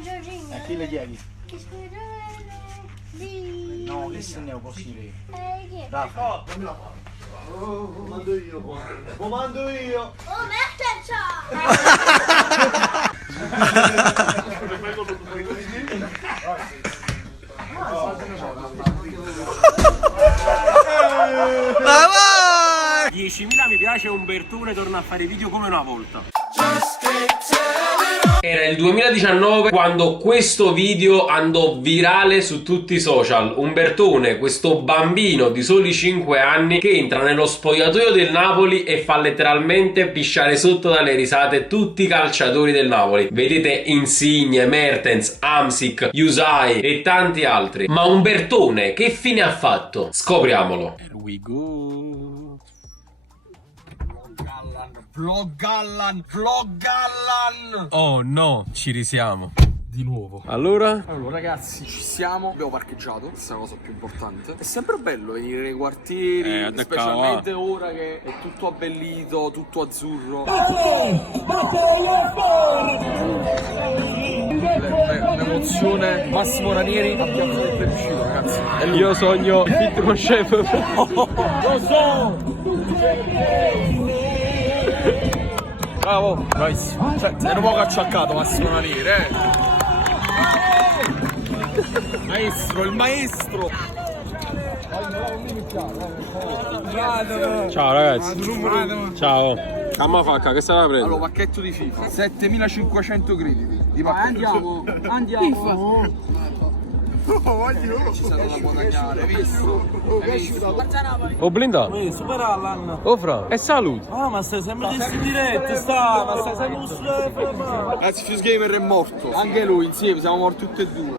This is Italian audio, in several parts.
Giorgina. A chi le chiedi? Che squadrone di... No, questo ne è possibile. Chi è? Rafa. Comando io. Comando io. Oh, Mertenza! Vai! 10.000 mi piace, Umbertone torna a fare video come una volta. Era il 2019 quando questo video andò virale su tutti i social. Umbertone, questo bambino di soli 5 anni che entra nello spogliatoio del Napoli e fa letteralmente pisciare sotto dalle risate tutti i calciatori del Napoli. Vedete Insigne, Mertens, Hamsik, Yusai e tanti altri. Ma Umbertone che fine ha fatto? Scopriamolo. Here we go. Vlog Allan. Oh no, ci risiamo. Di nuovo. Allora? Allora ragazzi, ci siamo. Abbiamo parcheggiato, questa è la cosa più importante. È sempre bello venire nei quartieri, specialmente ora che è tutto abbellito, tutto azzurro. L'emozione. Massimo Ranieri a Piazza del Plebiscito, ragazzi. Io sogno il fit con chef. Lo so! Bravo, bravissimo. Cioè, sei un po' acciaccato Massimo Ranieri, Maestro, il maestro! Ciao ragazzi. Ciao. Camma facca, che stai prendendo? Allora, pacchetto di FIFA, 7500 crediti di pacchetto. Andiamo. Ci sarà da guadagnare, hai visto? Oh blindato. Super Allan. Oh fra. E saluto. Ah, ma stai sempre in diretta, ma stai sempre su Ragazzi, Fuse Gamer è morto. Anche lui, insieme, siamo morti tutti e due.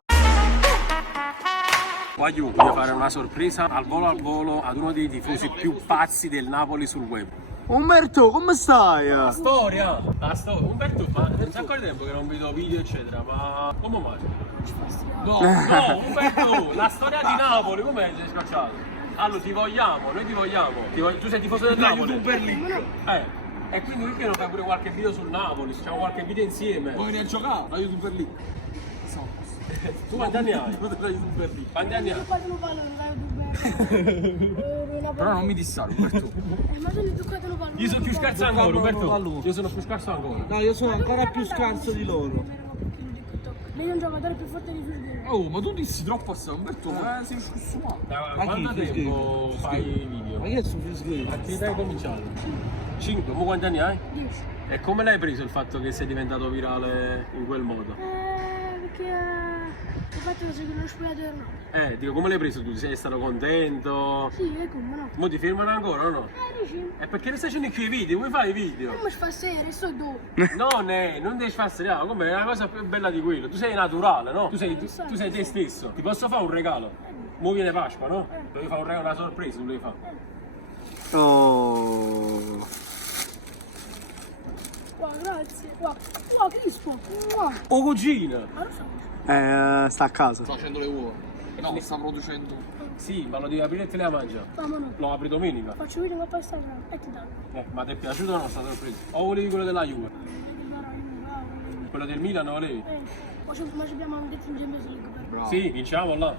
Voglio fare una sorpresa al volo ad uno dei tifosi più pazzi del Napoli sul web. Umberto, come stai? Storia! Umberto, ma è un sacco di tempo che non vedo video eccetera, ma come mai? No, Umberto, la storia di Napoli, come sei scacciato? Allora ti vogliamo, noi ti vogliamo. Tu sei tifoso del Napoli? Super League. E quindi perché non fai pure qualche video sul Napoli? Facciamo qualche video insieme. Vuoi venire a giocare? La Super League. Tu quanti anni hai? Quanti anni hai? Però non mi dissare, Umberto. Ma tu hai toccato lo pallone. Io sono più scarso ancora, Umberto. Io sono più scarso ancora. No, io sono ancora più scarso di loro. Lei è un giocatore più forte di tutti. Oh, ma tu dissi troppo assai, Umberto, sei scusso male. Da quanto tempo fai video? Ma che è su Fuse Gamer? A che età hai cominciato? 5, ma quanti anni hai? 10. E come l'hai preso il fatto che sei diventato virale in quel modo? Perché ho fatto così che non spogliatoio no. Dico, come l'hai preso tu? Sei stato contento? Sì, e come no? Mo ti firmano ancora o no? Dici? E perché ne stai facendo qui i video? Come fai i video? Come si fa sera, sto dove? Non devi fare seriale, come è una cosa più bella di quello. Tu sei naturale, no? Tu sei te stesso. Ti posso fare un regalo? Mo viene Pasqua, no? Devi fare un regalo, una sorpresa, tu devi fare. Oh. Wow, grazie. Wow, Crispo. Wow. Oh cugina! Ma lo so. Sta a casa. Sta facendo le uova. No, sta producendo. Sì, ma lo devi aprire e te la mangia. Vamonos. Lo apri domenica. Faccio video con Instagram e ti danno. Ma ti è piaciuto o no sta sorpresa? O volevi quello della Juve? Quello del Milan lo volevi? Ma ci abbiamo anche in Champions League per... Bravo. Sì, vinciamo là.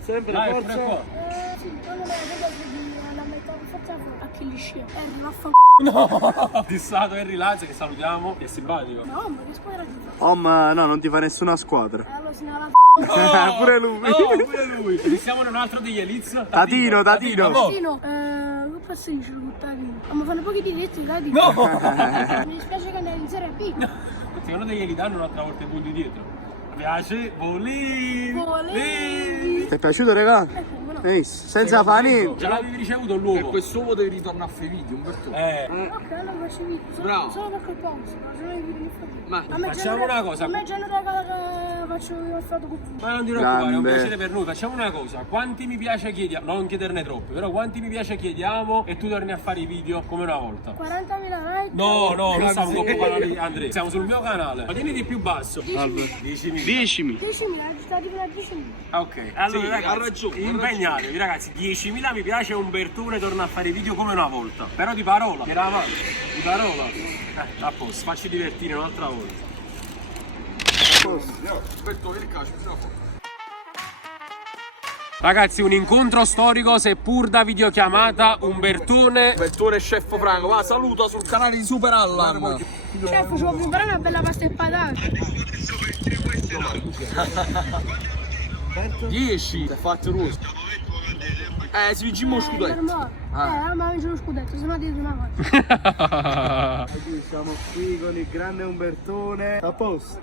Sempre Dai, forza. pure qua. Sì, quando me la vedo la metà forza a chi li scia. Raffa No! Dissato Henry Lazio che salutiamo, che è simpatico. no, ma che squadra ti fa? No, non ti fa nessuna squadra. Allora se ne va Pure lui. Pure lui. Siamo in un altro degli Eliz. Tatino. Tatino. Che posso dire con Tatino? Ma fanno pochi diretti, Tatino. No! Mi dispiace che andare in Serie B. Secondo te glieli danno un'altra volta i punti dietro? Piace, volevi. Volevi. Ti è piaciuto, regà? Come no? Senza fare niente. Ce l'avevi ricevuto Per l'uovo. quest'uovo devi ritornare a fare i video, Umberto. Ok, allora faccio i video. Bravo. Solo per quel posto. Solo i video mi fate. Ma facciamo una cosa. A me già non regala che faccio io ho fatto con Ma non ti preoccupare, è un Grande. piacere per noi. Facciamo una cosa, quanti mi piace chiediamo, non chiederne troppi, però quanti mi piace chiediamo e tu torni a fare i video come una volta. 40.000 like. No, non stiamo con Andrea, siamo sul mio canale. Ma tieni di più basso. 10.000. 10.000. 10.000, sta tipo a 10.000. Ok, allora Sì, ragazzi, ha ragione, impegnatevi ragazzi, 10.000 mi piace, Umbertone torna a fare i video come una volta. Però di parola, mi raccomando, di parola. A posto, facci divertire un'altra volta. Umberto, vieni qua, ci facciamo una foto. Ragazzi, un incontro storico, seppur da videochiamata. Umbertone Chef Franco, va, saluta sul canale di Super Allan. Chef, ci vuoi preparare una bella pasta e patate? 10. Si è fatto rosso. Si vincimmo lo scudetto. Ma vince lo scudetto, se no dite una cosa. Siamo qui con il grande Umbertone. A posto.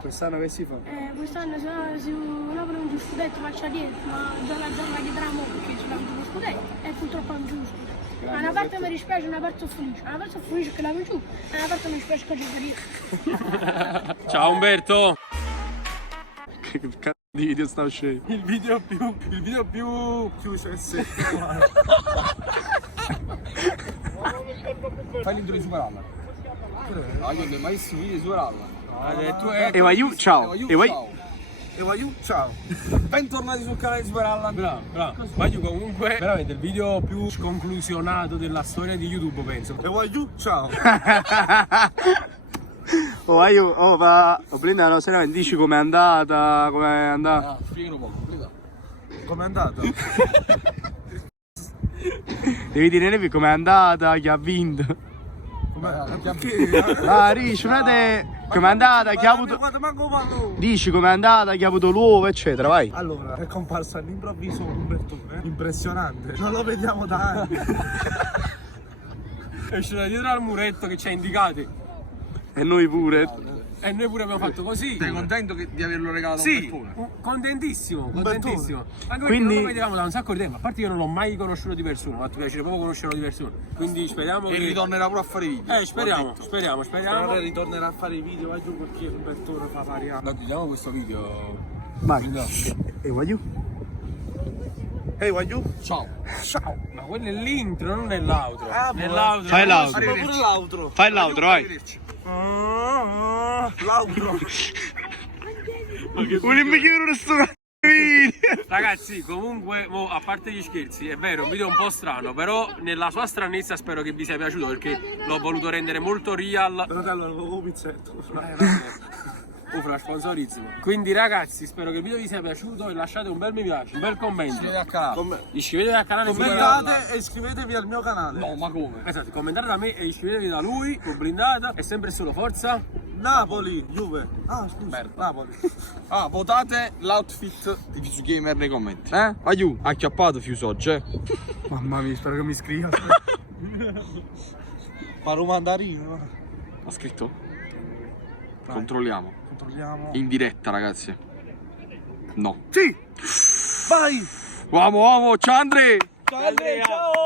Quest'anno che si fa? Quest'anno se no vince lo scudetto faccia dietro, ma già la giornata di tramo perché ci vince lo scudetto e purtroppo non vince lo scudetto. Ma una parte mi dispiace, una parte sono felice. Una parte sono felice che la vince e una parte mi dispiace che gioca io. ciao Umberto. Che cazzo di video sta uscendo? Il video più chiuso e secco. Fai l'intro di Super Allan. Io non ho mai visto video di Super Allan. E vai you, ciao. E vai ciao. E vai you, ciao. Bentornati sul canale di Super Allan. Bravo. Ma io comunque veramente il video più sconclusionato della storia di YouTube, penso. E vai you, ciao. Vai you, Blinda, no, se ne dici com'è andata, Spiegalo un po', com'è andata? Devi dire com'è andata, chi ha vinto. Dici, com'è andata, chi ha avuto. Dici com'è andata, chi ha avuto l'uovo, eccetera, vai. Allora, è comparso all'improvviso un Umbertone, impressionante. Non lo vediamo da anni. Esce da dietro al muretto che ci ha indicati. E noi pure. E noi pure abbiamo fatto così. Sei contento di averlo regalato a Sì, Umbertone? contentissimo. Anche perché Quindi- non lo vedevamo da un sacco di tempo. A parte io non l'ho mai conosciuto di persona, ma ti piacerebbe proprio conoscerlo di persona. Quindi speriamo E che. ritornerà pure a fare video. Speriamo. Ora ritornerà a fare i video, vai giù perché Umbertone fa variare. Vediamo questo video. Vai. E vai you. Ehi, vai giù. Ciao. Ciao. Ma quello è l'intro, non è l'outro. Nell'outro. Fai l'outro. Pure l'outro. Fai l'outro, vai. L'outro. Un immigliore sto Ragazzi, comunque, a parte gli scherzi, è vero, un video un po' strano, però nella sua stranezza spero che vi sia piaciuto perché l'ho voluto rendere molto real. Fratello, avevo un pizzetto. Ufra, sponsorizzimo. Quindi ragazzi, spero che il video vi sia piaciuto e lasciate un bel mi piace, un bel commento. Iscrivetevi al canale. Commentate e iscrivetevi al mio canale. No, ma come? Esatto, commentate da me e iscrivetevi da lui, con Blindata. E sempre solo forza. Napoli, Juve. Ah, scusa. Napoli. Votate l'outfit di Fuse Gamer nei commenti. Vai giù, acchiappato Fuse oggi, Mamma mia, spero che mi iscriva. Paro mandarino. Ha scritto? Vai. Controlliamo. Controlliamo. In diretta, ragazzi. No. Sì! Vai! Uomo, ciao Andre! Ciao Andrea, ciao!